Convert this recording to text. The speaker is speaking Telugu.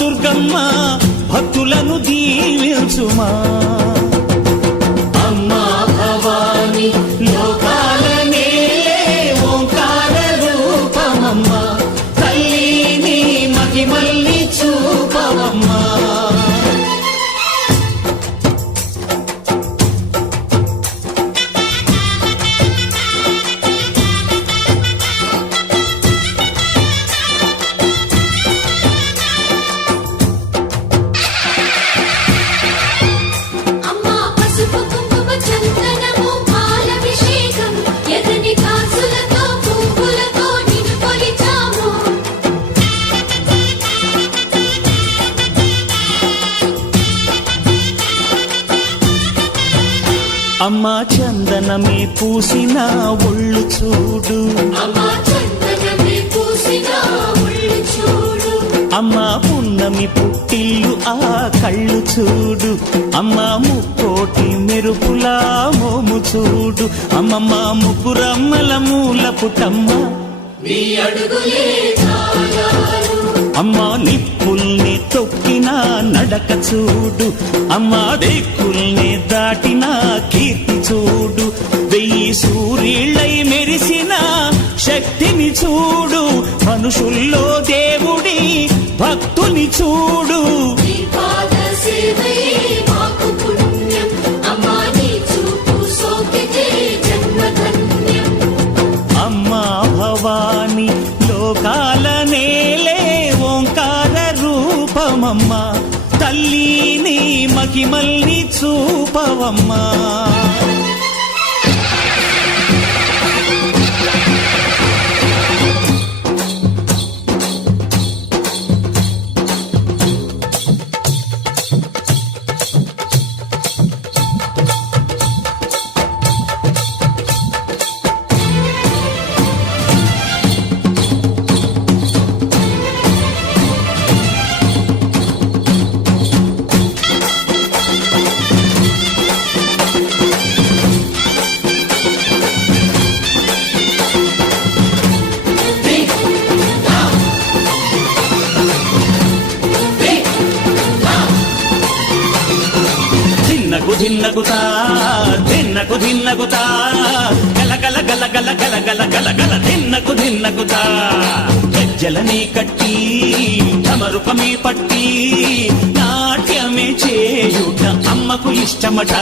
దుర్గమ్మ భక్తులను దీవించుమా. అమ్మా భవాని లోకాల నేలే ఓంకార రూపమమ్మ, తల్లిని మహిమల్ని చూపవమ్మా. అమ్మా చందనమే పూసిన ఒళ్ళు చూడు, అమ్మా పున్నమి పుట్టిల్లు ఆ కళ్ళు చూడు, అమ్మా ముక్కోటి మెరుపులా మోము చూడు, అమ్మమ్మ ముగ్గురమ్మల మూల పుట్టమ్మ, అమ్మా నిప్పుల్ని తొక్కిన నడక చూడు, అమ్మా దిక్కుల్ని దాటిన కీర్తి చూడు, 1000 సూర్యుళ్ళై మెరిసిన శక్తిని చూడు, మనుషుల్లో దేవుడి భక్తుని చూడు. అమ్మా భవాని లోకాల నేలే ఓంకార రూపమమ్మ, తల్లిని మహిమల్ని చూపవమ్మా. ధిన్నగుతా ధిన్నకు ధిన్నగుతా గల గల గల గల గల గల గల గల ధిన్నగుతా, గజ్జలనే కట్టి తమరుపమే పట్టి నాట్యమే చేయుట అమ్మకు ఇష్టమట.